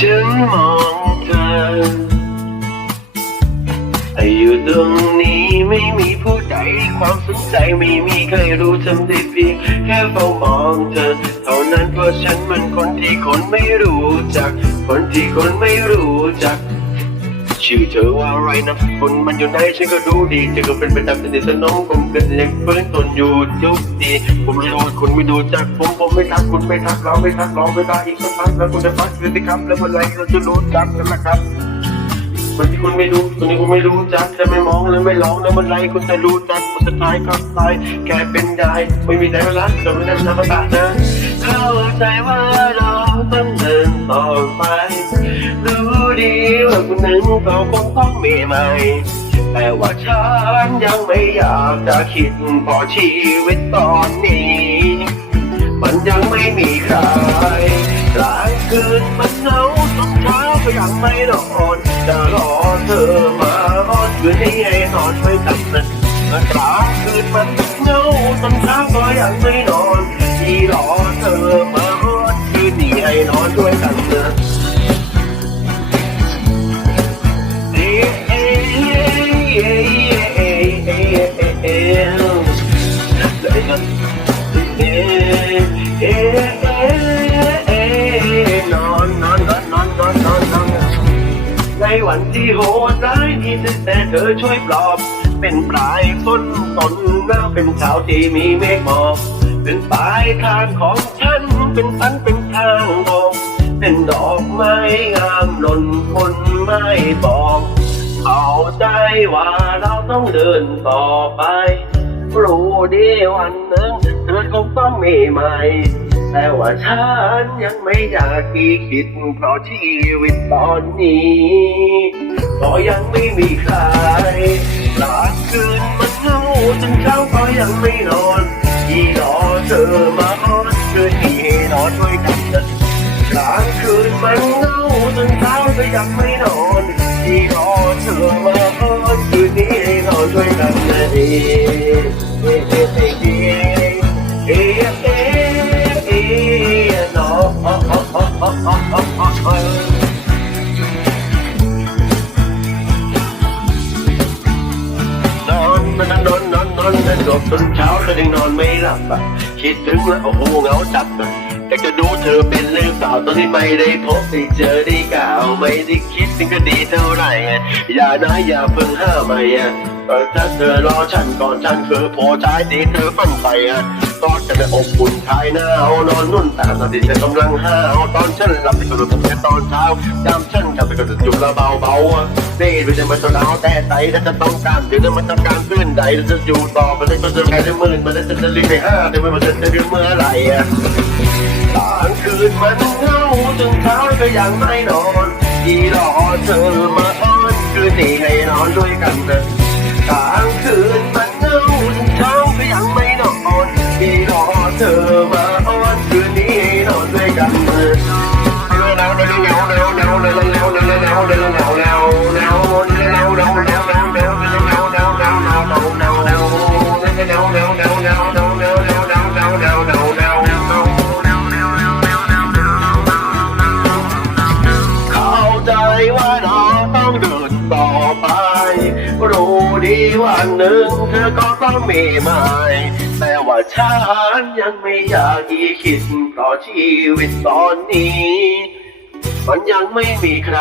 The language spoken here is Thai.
ฉันมองเธออยู่ตรงนี้ไม่มีผู้ใดความสนใจไม่มีใครรู้ทำได้เพียงแค่เฝ้ามองเธอ เท่านั้นเพราะฉันมันคนที่คนไม่รู้จัก คนที่คนไม่รู้จัก ชื่อเธอว่าอะไรนะคนมันอยู่ไหนฉันก็รู้ดีเธอก็เป็นไประจำสนิทสนมผมเป็นยังเพื่อนตนอยู่ทุกทีผมไม่รู้คุณไม่ดูจักผมผมไม่ทักคุณไม่ทักเราไม่ทักเราไม่ทักอีกสักพักแล้วคุณจะพักหรือสิครับแล้วเมื่อไรเราจะรู้จักกันล่ะครับคนที่คุณไม่รู้คนที่คุณไม่รู้จักจะไม่มองแล้วไม่ร้องแล้วเมื่อไรคุณจะรู้จักคนสุดท้ายก็ตายแค่เป็นได้ไม่มีใครมารักจะไม่ได้ธรรมดานะเข้าใจว่าเราต้องเดินต่อไป ดีว่าคนหนึ่งเขาคงต้องมีใหม่ แต่ว่าฉันยังไม่อยากจะคิดพอชีวิตตอนนี้ มันยังไม่มีใครกลางคืนมันเหงาตอนเช้าก็ยังไม่นอนจะรอเธอมาอ้อนคืนนี้ให้นอนไม่กลับนะกลางคืนมันเหงาตอนเช้าก็ยังไม่นอนที่รอเธอมาอ้อนคืนนี้ให้นอนด้วยกันนะ วันที่โหดร้ายนี้แต่เธอช่วยปลอบ เป็นปลายต้นตนหน้าเป็นเช้าที่มีเมฆหมอกเป็นปลายทางของฉันเป็นสันเป็นทางบอกเป็นดอกไม้งามหล่นคนไม่บอกเข้าใจว่าเราต้องเดินต่อไปรู้ดีวันหนึ่งเธอคงต้องมีใหม่ แต่ว่าฉันยังไม่อยากกีคิดเพราะชีวิตตอนนี้ก็ยังไม่มีใครหลายคืนมันเหงาจนเช้าก็ยังไม่นอนที่รอเธอมาออนคืนนี้ให้นอนด้วยกันกลางคืนมันเหงาจนเช้าก็ยังไม่นอนที่รอเธอมาออนคืนนี้ให้นอนด้วยกันเอเนนอนนอนนอนนอนจบจนเช้าแล้วยังนอนไม่หลับอะคิดถึงแล้วโอ้โหเงาจัดอะอยากจะดูเธอเป็นหรือเปล่าตอนที่ไม่ได้พบได้เจอได้กล่าวไม่ได้คิดถึงก็ดีเท่าไหร่อย่านะอย่าเพิ่งห้ามไปอะ ก็ถ้าเธอรอฉันก่อนฉันคือพอใจดีเธอฝันไปอะตอนจะได้อบอุ่นภายหน้าเอานอนนุ่นตามตอนที่เธอกำลังห้าวตอนฉันหลับไปก็รู้สึกแค่ตอนเช้าจำฉันกลับไปก็จะจุดละเบาเบาอะนี่ไม่ใช่มันจะหนาวแต่ใจถ้าจะต้องการหรือถ้ามันต้องการขึ้นใดจะอยู่ต่อไปเลยก็จะแค่ได้หมื่นมันจะจะรีบไปห้าเดี๋ยวมันจะจะเดือนเมื่อไหร่อะกลางคืนมันเงาจนเช้าก็ยังไม่นอนที่รอเธอมาอ้อนคืนนี้ให้นอนด้วยกันนะ กลางคืนมันเงาทุกทาง วันหนึ่งเธอก็ต้องมีใหม่แต่ว่าฉันยังไม่อยากอีคิดเพราะชีวิตตอนนี้ มันยังไม่มีใคร